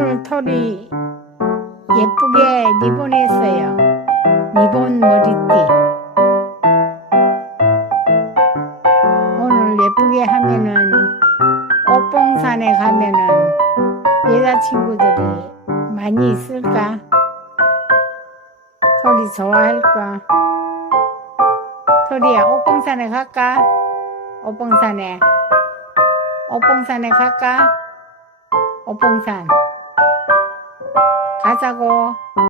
오늘 털이 예쁘게 리본했어요. 리본 머리띠. 오늘 예쁘게 하면은 옥봉산에 가면은 여자친구들이 많이 있을까? 털이 좋아할까? 털이야, 옥봉산에 갈까? 옥봉산에 갈까? 옥봉산 가자고.